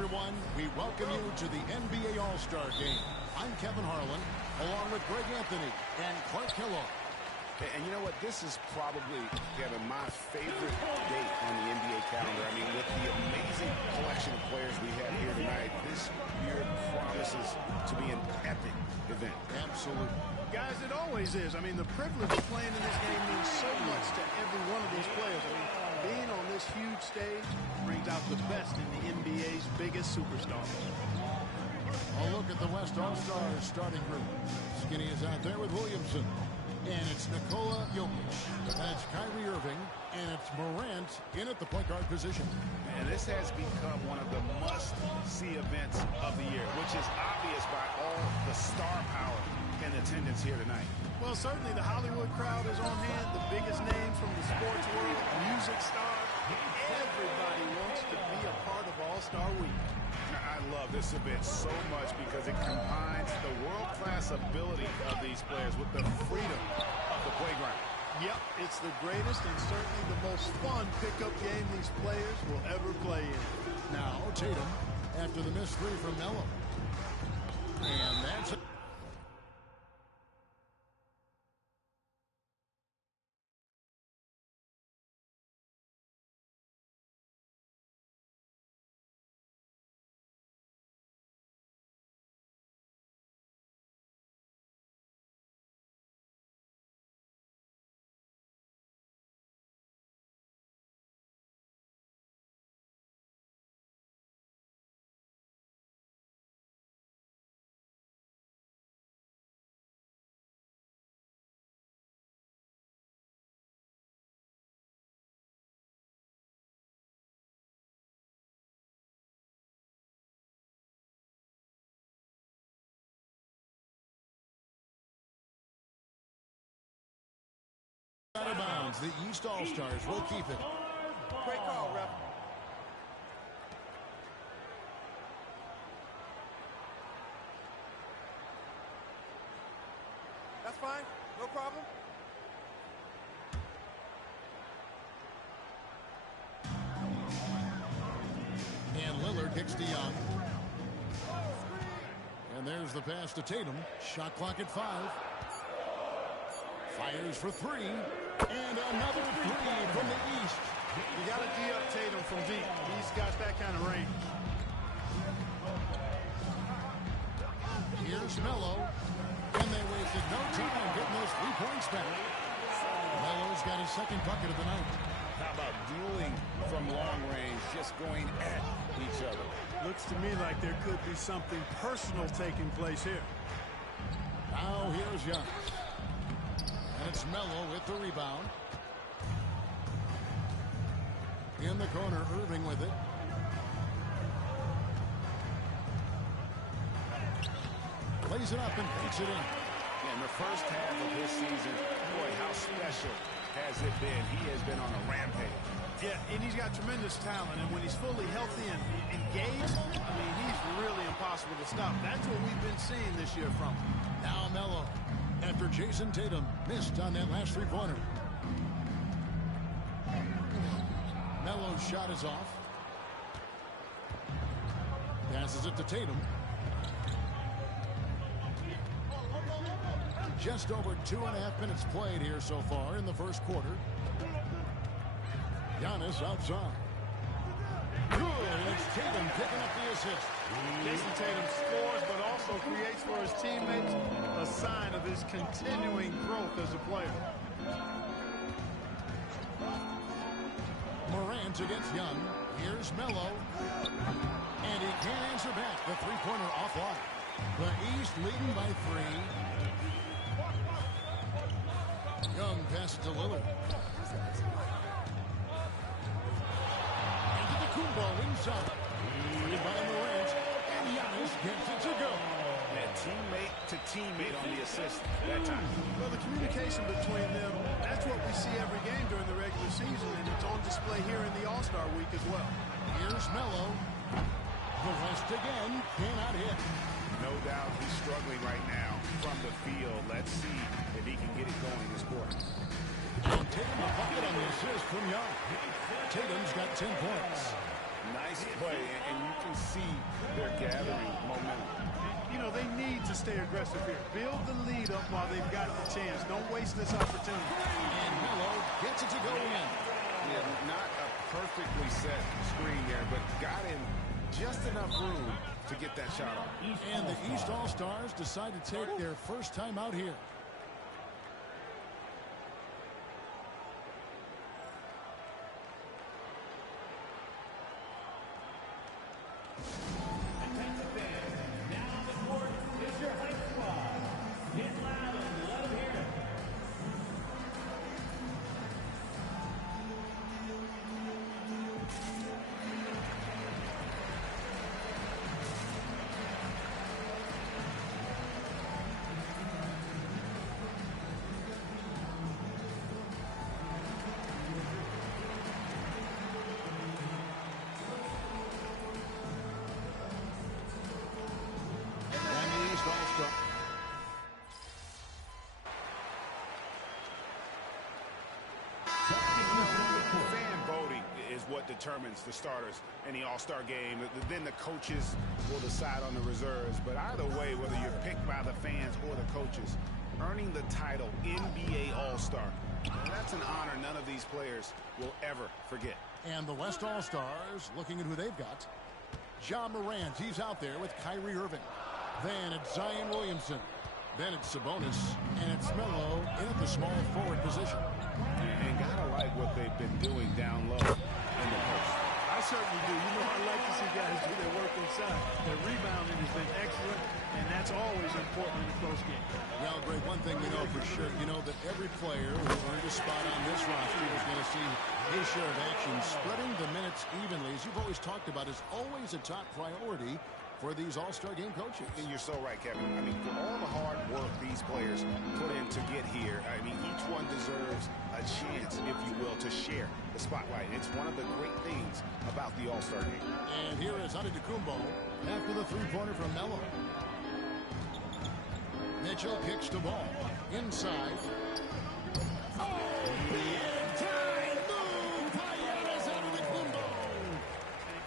everyone. We welcome you to the NBA All-Star Game. I'm Kevin Harlan, along with Greg Anthony and Clark Kellogg. And you know what? This is probably, Kevin, my favorite date on the NBA calendar. I mean, with the amazing collection of players we have here tonight, this year promises to be an epic event. Absolutely. Guys, it always is. I mean, the privilege of playing in this game means so much to every one of these players. I mean, being on this huge stage brings out the best in the NBA's biggest superstars. A look at the West All-Stars starting group. Skinny is out there with Williamson. And it's Nikola Jokic. That's Kyrie Irving. And it's Morant in at the point guard position. And this has become one of the must-see events of the year, which is obvious by all the star power in attendance here tonight. Well, certainly the Hollywood crowd is on hand. The biggest names from the sports world, music stars. Everybody wants to be a part of All-Star Week. I love this event so much because it combines the world-class ability of these players with the freedom of the playground. Yep, it's the greatest and certainly the most fun pickup game these players will ever play in. Now Tatum after the missed three from Melo. And that's it. Out of bounds. The East All-Stars will keep it. Great call, ref. That's fine. No problem. And Lillard kicks to Young. And there's the pass to Tatum. Shot clock at 5. Fires for 3. And another 3 from the East. You got to D-up Tatum from deep. He's got that kind of range. Here's Melo. And they wasted no time getting those 3 points back. Melo's got his second bucket of the night. How about dueling from long range, just going at each other? Looks to me like there could be something personal taking place here. Now here's Young. And it's Melo with the rebound. In the corner, Irving with it. Plays it up and beats it in. In the first half of his season, boy, how special has it been? He has been on a rampage. Yeah, and he's got tremendous talent, and when he's fully healthy and engaged, I mean, he's really impossible to stop. That's what we've been seeing this year from him. Now Melo, after Jason Tatum missed on that last three-pointer. Melo's shot is off. Passes it to Tatum. Just over 2.5 minutes played here so far in the first quarter. Giannis outside. Good, and it's Tatum picking up the assist. Jason Tatum scores, but also creates for his teammates a sign of his continuing growth as a player. Morant against Young. Here's Melo. And he can't answer back. The three-pointer offline. The East leading by 3. Young passes to Lillard. Into the Kumbo inside. Lead by Morant. And Giannis gets it to go. And teammate to teammate on the assist that time. Well, the communication between them, that's what we see every game during the regular season, and it's on display here in the All-Star Week as well. Here's Melo. The West again cannot hit. No doubt he's struggling right now from the field. Let's see if he can get it going this quarter. And Tatum a bucket on the assist from Young. Tatum's got 10 points. Nice this play, and you can see they're gathering momentum. You know, they need to stay aggressive here. Build the lead up while they've got the chance. Don't waste this opportunity. And Melo gets it to go in. Yeah, not a perfectly set screen there, but got in just enough room to get that shot off. And the East All-Stars decide to take their first time out here. Fan voting is what determines the starters in the All-Star game. Then the coaches will decide on the reserves. But either way, whether you're picked by the fans or the coaches, earning the title NBA All-Star, that's an honor none of these players will ever forget. And the West All-Stars looking at who they've got. Ja Morant, he's out there with Kyrie Irving. Then it's Zion Williamson. Then it's Sabonis. And it's Melo in at the small forward position. And gotta like what they've been doing down low in the post. I certainly do. You know, I like to see guys do their work inside. Their rebounding has been excellent, and that's always important in a close game. Well, Greg, one thing we know for sure, you know that every player who earned a spot on this roster is going to see his share of action. Spreading the minutes evenly, as you've always talked about, is always a top priority for these All-Star game coaches. And you're so right, Kevin. I mean, for all the hard work these players put in to get here, I mean, each one deserves a chance, if you will, to share the spotlight. It's one of the great things about the All-Star game. And here is Antetokounmpo after the three-pointer from Melo. Mitchell kicks the ball inside. Oh, big-time move by Giannis Antetokounmpo.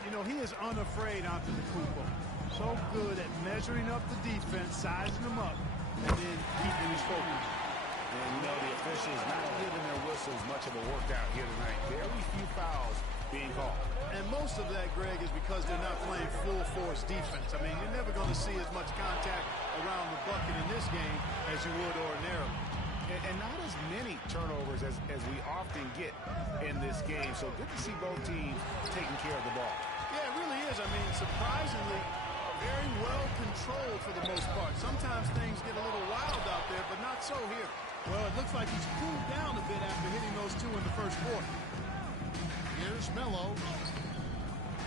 You know, he is unafraid Antetokounmpo. So good at measuring up the defense, sizing them up, and then keeping his focus. And, you know, the officials not giving their whistles much of a workout here tonight. Very few fouls being called. And most of that, Greg, is because they're not playing full-force defense. I mean, you're never going to see as much contact around the bucket in this game as you would ordinarily. And not as many turnovers as we often get in this game. So good to see both teams taking care of the ball. Yeah, it really is. I mean, surprisingly, very well controlled for the most part. Sometimes things get a little wild out there, but not so here. Well, it looks like he's cooled down a bit after hitting those two in the first quarter. Here's Melo.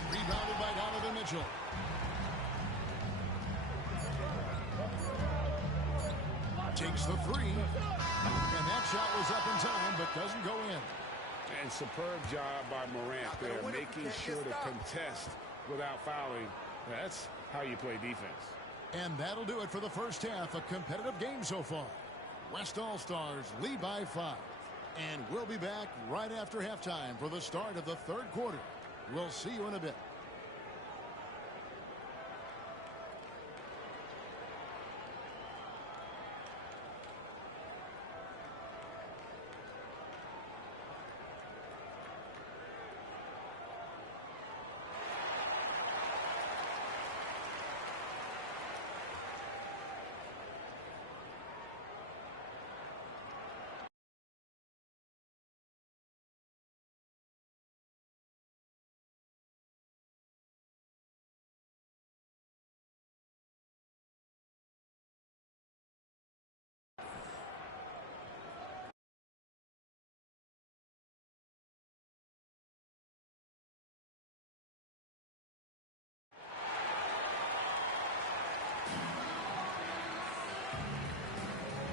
Rebounded by Donovan Mitchell. Takes the three. And that shot was up in time, but doesn't go in. And superb job by Morant there, making sure to contest without fouling. That's how you play defense. And that'll do it for the first half. A competitive game so far. West All-Stars lead by 5. And we'll be back right after halftime for the start of the third quarter. We'll see you in a bit.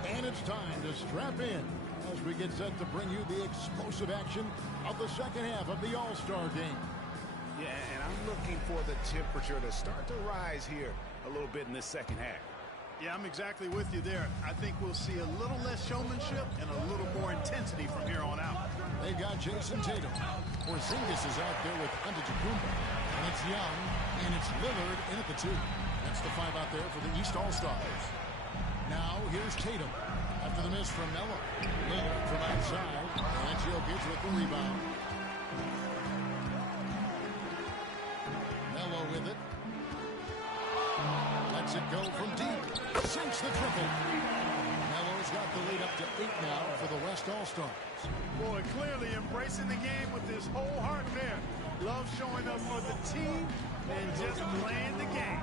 And it's time to strap in as we get set to bring you the explosive action of the second half of the All-Star game. Yeah, and I'm looking for the temperature to start to rise here a little bit in this second half. Yeah, I'm exactly with you there. I think we'll see a little less showmanship and a little more intensity from here on out. They've got Jason Tatum. Porzingis is out there with Antetokounmpo. And it's Young, and it's Lillard in at the 2. That's the 5 out there for the East All-Stars. Now here's Tatum. After the miss from Melo. Lillard from outside. And Jokic with the rebound. Melo with it. Lets it go from deep. Sinks the triple. Melo's got the lead up to 8 now for the West All-Stars. Boy, clearly embracing the game with his whole heart there. Love showing up for the team and just playing the game.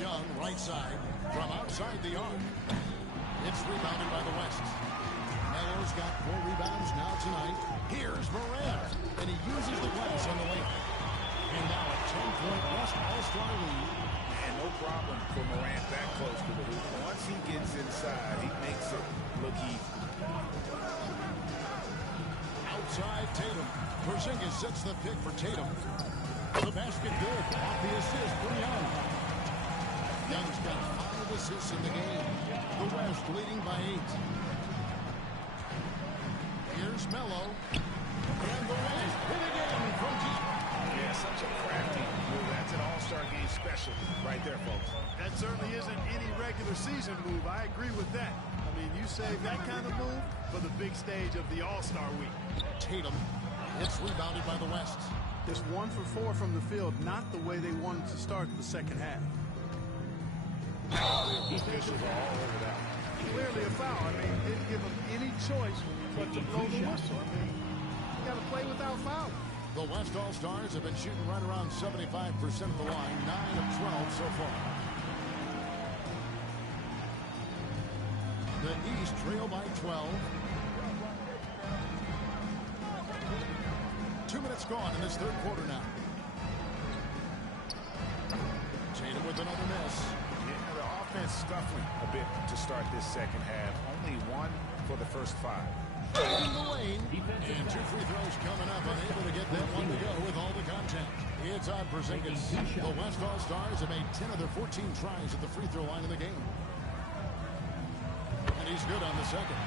Young, right side, from outside the arc. It's rebounded by the West. Melo's got 4 rebounds now tonight. Here's Morant, and he uses the glass on the lane. And now a 10-point West All-Star lead. And no problem for Morant that close to the hoop. Once he gets inside, he makes it look easy. Outside Tatum. Porzingis sets the pick for Tatum. The basket good. Off the assist for Young. Young's got 5 assists in the game. The West leading by 8. Here's Melo. And the West hit again from deep. Yeah, such a crafty move. That's an all-star game special right there, folks. That certainly isn't any regular season move. I agree with that. I mean, you save that kind of move for the big stage of the All-Star week. Tatum. It's rebounded by the West. Just 1 for 4 from the field, not the way they wanted to start the second half. The officials are all over that. Clearly a foul. I mean, didn't give them any choice but to blow the whistle. I mean, you got to play without foul. The West All-Stars have been shooting right around 75% of the line, 9 of 12 so far. The East trail by 12. 2 minutes gone in this third quarter now. Tatum with another miss. Yeah, the offense scuffling a bit to start this second half. Only 1 for the first 5. In the lane. And 2 free throws coming up. Unable to get that one to go with all the contact. It's on Porzingis. The West All-Stars have made 10 of their 14 tries at the free throw line in the game. And he's good on the second.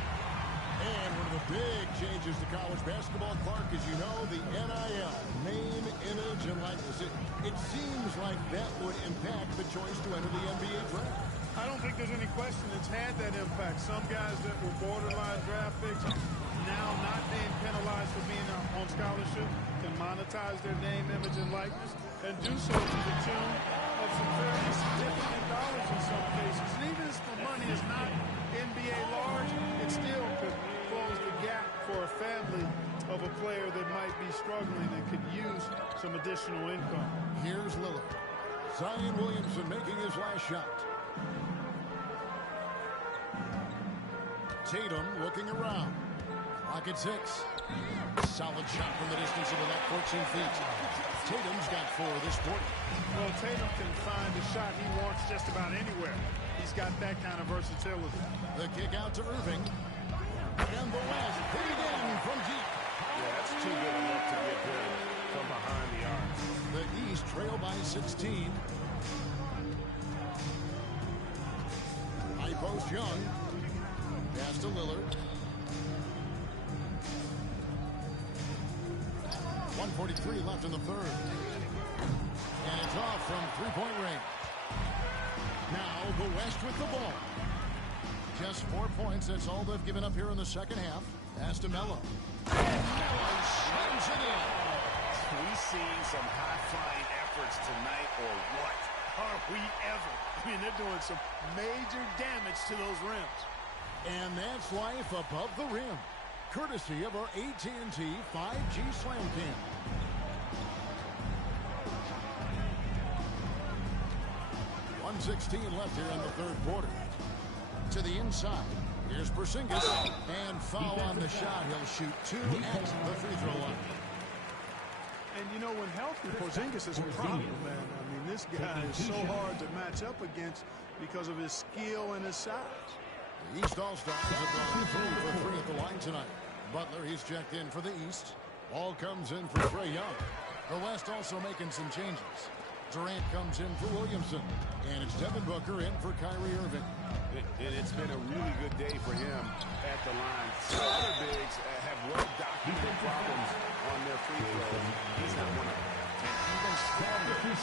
And one of the big changes to college basketball, Clark, as you know, the NIL, name, image, and likeness. It seems like that would impact the choice to enter the NBA draft. I don't think there's any question it's had that impact. Some guys that were borderline draft picks now not being penalized for being on scholarship can monetize their name, image, and likeness and do so to the tune of some very significant dollars in some cases. And even if the money is not NBA large, it still could close the gap for a family of a player that might be struggling and could use some additional income. Here's Lillard. Zion Williamson making his last shot. Tatum looking around. Clock at 6. Solid shot from the distance of about 14 feet. Tatum's got 4 this quarter. Well, Tatum can find a shot he wants just about anywhere. He's got that kind of versatility. The kick out to Irving. And the West hit again from deep. Yeah, that's too good a look to get good from behind the arc. The East trail by 16. High post Young. Pass to Lillard. 1:43 left in the third. And it's off from three-point range. Now the West with the ball. Just 4 points. That's all they've given up here in the second half. Pass to Melo. And Melo slams it in. We seen some high-flying efforts tonight, or what? Are we ever? I mean, they're doing some major damage to those rims. And that's life above the rim. Courtesy of our AT&T 5G Slam Cam. .116 left here in the third quarter. To the inside. Here's Porzingis. And foul on the shot. He'll shoot 2 at the free throw line. And, you know, when healthy, Porzingis is a problem, man. I mean, this guy is so hard to match up against because of his skill and his size. The East All-Stars have gone 3 for 3 at the line tonight. Butler, he's checked in for the East. Ball comes in for Trae Young. The West also making some changes. Durant comes in for Williamson. And it's Devin Booker in for Kyrie Irving. And it's been a really good day for him at the line. Some other bigs have well-documented problems on their free throws. He's not one of them. And even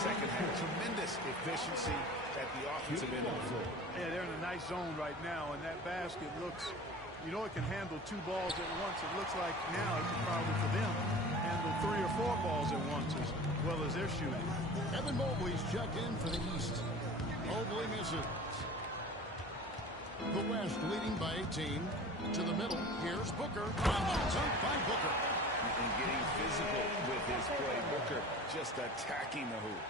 second half. Tremendous efficiency at the offensive end of the floor. Yeah, they're in a nice zone right now, and that basket looks, you know, it can handle 2 balls at once. It looks like now it can probably, for them, handle 3 or 4 balls at once as well as they're shooting. Evan Mobley's checked in for the East. Mobley misses. The West leading by 18. To the middle. Here's Booker. On the dunk by Booker. And getting physical with his play. Booker just attacking the hoop.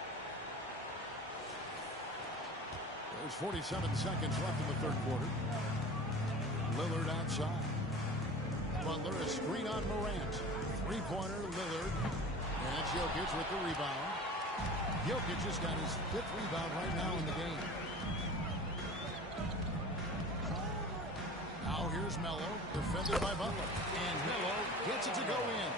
There's 47 seconds left in the third quarter. Lillard outside. Butler a screen on Morant. Three-pointer Lillard. And it's Jokic with the rebound. Jokic just got his 5th rebound right now in the game. Now here's Melo, defended by Butler. And Melo gets it to go in.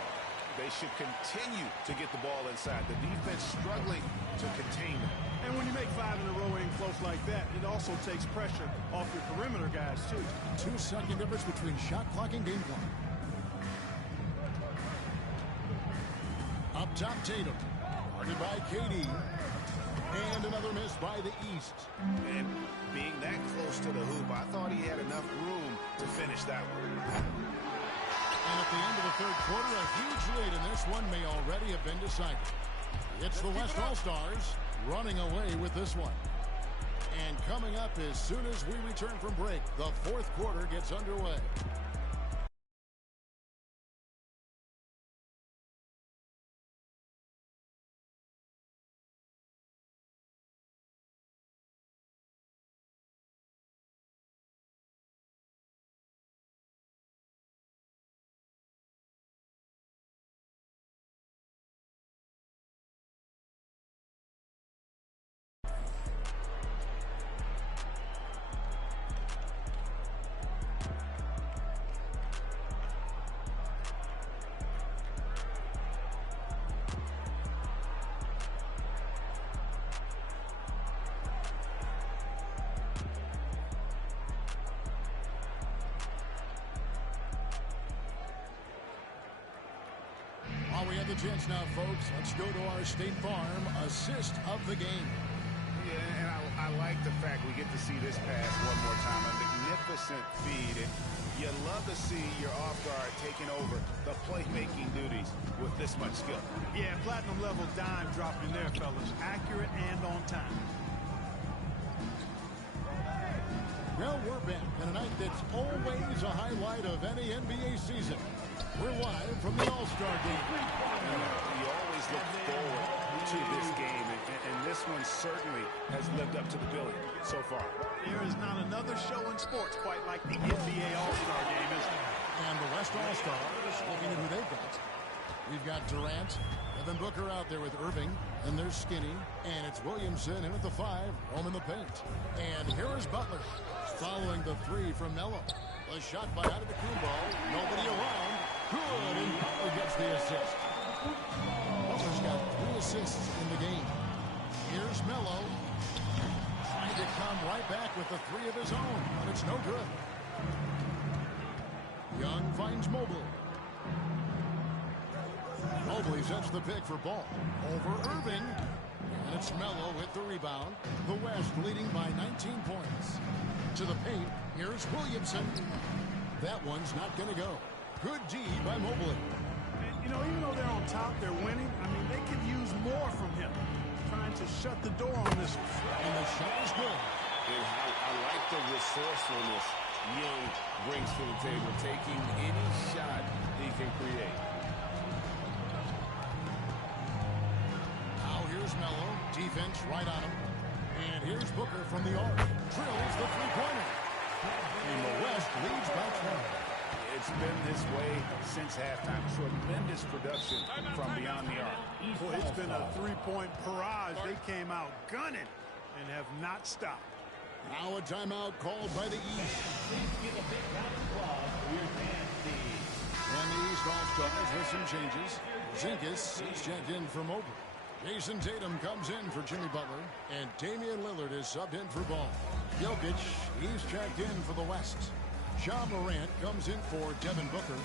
They should continue to get the ball inside. The defense struggling to contain them. And when you make 5 in a row in close like that, it also takes pressure off your perimeter guys, too. 2-second difference between shot clock and game clock. Up top, Tatum. Guarded by KD. And another miss by the East. And being that close to the hoop, I thought he had enough room to finish that one. And at the end of the third quarter, a huge lead, and this one may already have been decided. It's the West All-Stars running away with this one. And coming up as soon as we return from break, the fourth quarter gets underway. We have the chance now, folks. Let's go to our State Farm assist of the game. Yeah, and I like the fact we get to see this pass one more time. A magnificent feed. And you love to see your off guard taking over the playmaking duties with this much skill. Yeah, platinum level dime drop in there, fellas. Accurate and on time. Well, we're back on a night that's always a highlight of any NBA season. We're live from the All-Star game. You always look forward to this game, and this one certainly has lived up to the billing so far. There is not another show in sports quite like the NBA All-Star game, is there? And the West All-Stars, looking at who they've got. We've got Durant, Devin Booker out there with Irving, and there's Skinny, and it's Williamson in at the 5, home in the paint. And here is Butler, following the 3 from Melo. A shot by Antetokounmpo, nobody around. Good, and Butler gets the assist. Butler's got 3 assists in the game. Here's Melo, trying to come right back with the 3 of his own, but it's no good. Young finds Mobley. Mobley sets the pick for Ball. Over Irving. And it's Melo with the rebound. The West leading by 19 points. To the paint, here's Williamson. That one's not going to go. Good D by Mobley. And, you know, even though they're on top, they're winning. I mean, they could use more from him. Trying to shut the door on this one. And the shot is good. And I like the resourcefulness Young brings to the table, taking any shot he can create. Now here's Melo. Defense right on him. And here's Booker from the arc. Drills the three-pointer. And the West leads by 20. It's been this way since halftime. Tremendous production from beyond the arc. Boy, it's been a three-point barrage. They came out gunning and have not stopped. Now a timeout called by the East. And the East All-Stars with some changes. Zinkas is checked in for Mobley. Jason Tatum comes in for Jimmy Butler. And Damian Lillard is subbed in for Ball. Jokic, he's checked in for the West. Ja Morant comes in for Devin Booker.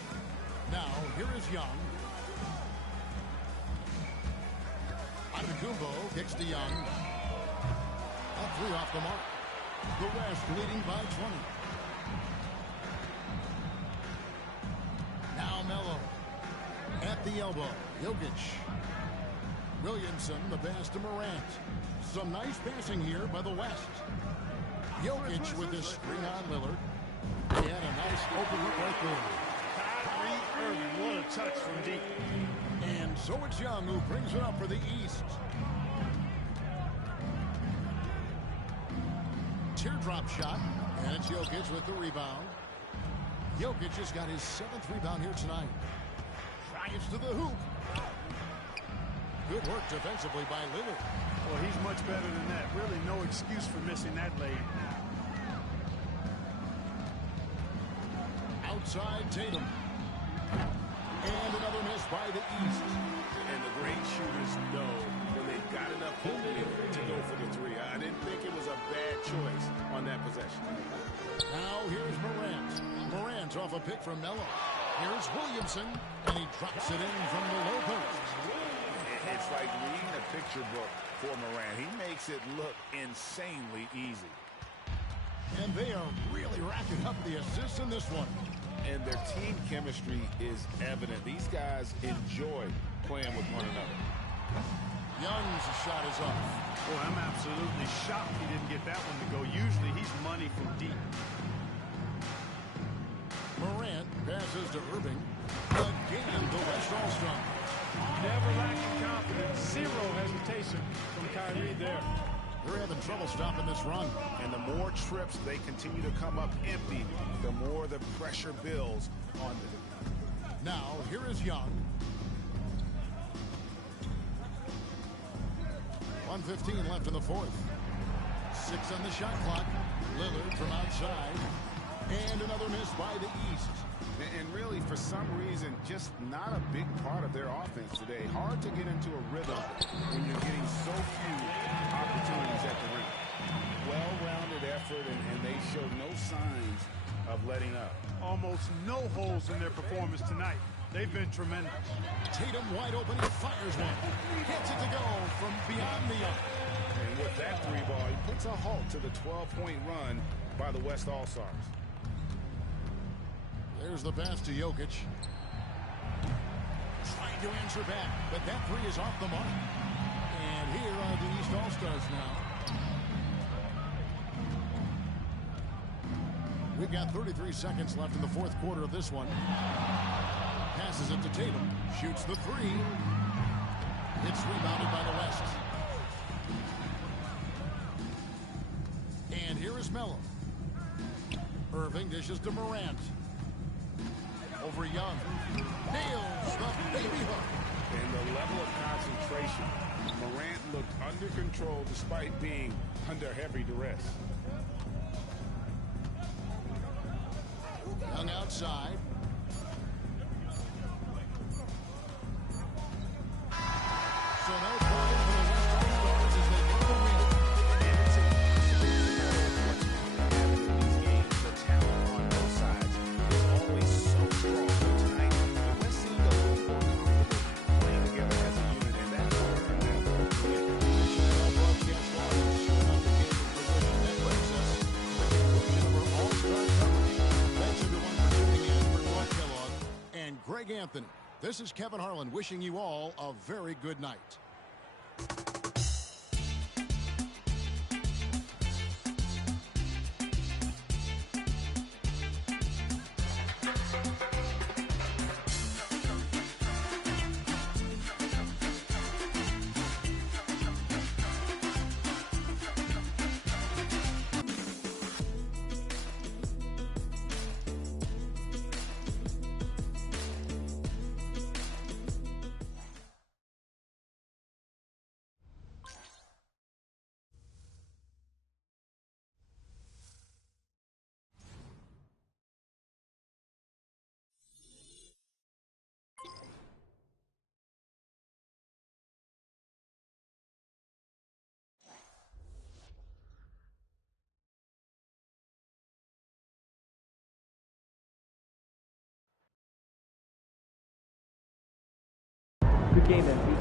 Now, here is Young. Antetokounmpo elbow, kicks to Young. A three off the mark. The West leading by 20. Now Melo. At the elbow, Jokic. Williamson, the pass to Morant. Some nice passing here by the West. Jokic with this screen on Lillard. He had a nice open look right there. Kyrie Irving, what a touch from deep. And so it's Young who brings it up for the East. Teardrop shot, and it's Jokic with the rebound. Jokic has got his 7th rebound here tonight. Drives to the hoop. Good work defensively by Lillard. Well, he's much better than that. Really no excuse for missing that lane. Outside Tatum. And another miss by the East. And the great shooters know when they've got enough opening to go for the three. I didn't think it was a bad choice on that possession. Now here's Morant. Morant off a pick from Melo. Here's Williamson, and he drops it in from the low post. It's like reading a picture book for Morant. He makes it look insanely easy. And they are really racking up the assists in this one. And their team chemistry is evident. These guys enjoy playing with one another. Young's shot is off. Boy, I'm absolutely shocked he didn't get that one to go. Usually he's money from deep. Morant passes to Irving. Again, the West All-Star. Never lacking confidence. Zero hesitation from Kyrie there. They're having trouble stopping this run. And the more trips they continue to come up empty, the more the pressure builds on them. Now, here is Young. 1:15 left in the fourth. 6 on the shot clock. Lillard from outside. And another miss by the East. And really, for some reason, just not a big part of their offense today. Hard to get into a rhythm when you're getting so few opportunities at the rim. Well-rounded effort, and they show no signs of letting up. Almost no holes in their performance tonight. They've been tremendous. Tatum wide open, he fires one. Gets it to go from beyond the arc. And with that three ball, he puts a halt to the 12-point run by the West All-Stars. There's the pass to Jokic. Trying to answer back, but that three is off the mark. And here are the East All-Stars now. We've got 33 seconds left in the fourth quarter of this one. Passes it to Tatum. Shoots the three. It's rebounded by the West. And here is Melo. Irving dishes to Morant. Over Young. Nails the baby hook. And the level of concentration. Morant looked under control despite being under heavy duress. Young outside. So no problem for the West All-Stars as they get the win. And it's impossible to know what's going to happen in these games. The talent on both sides is always so strong. Tonight, the West seemed a little more comfortable playing together as a unit, and that's what we're going to have to win. Broadcast audience showing up the game in position. That brings us to the conclusion of our All-Star coverage. Thanks everyone for tuning in. For Clark Kellogg and Greg Anthony. This is Kevin Harlan wishing you all a very good night. Good game, MVP.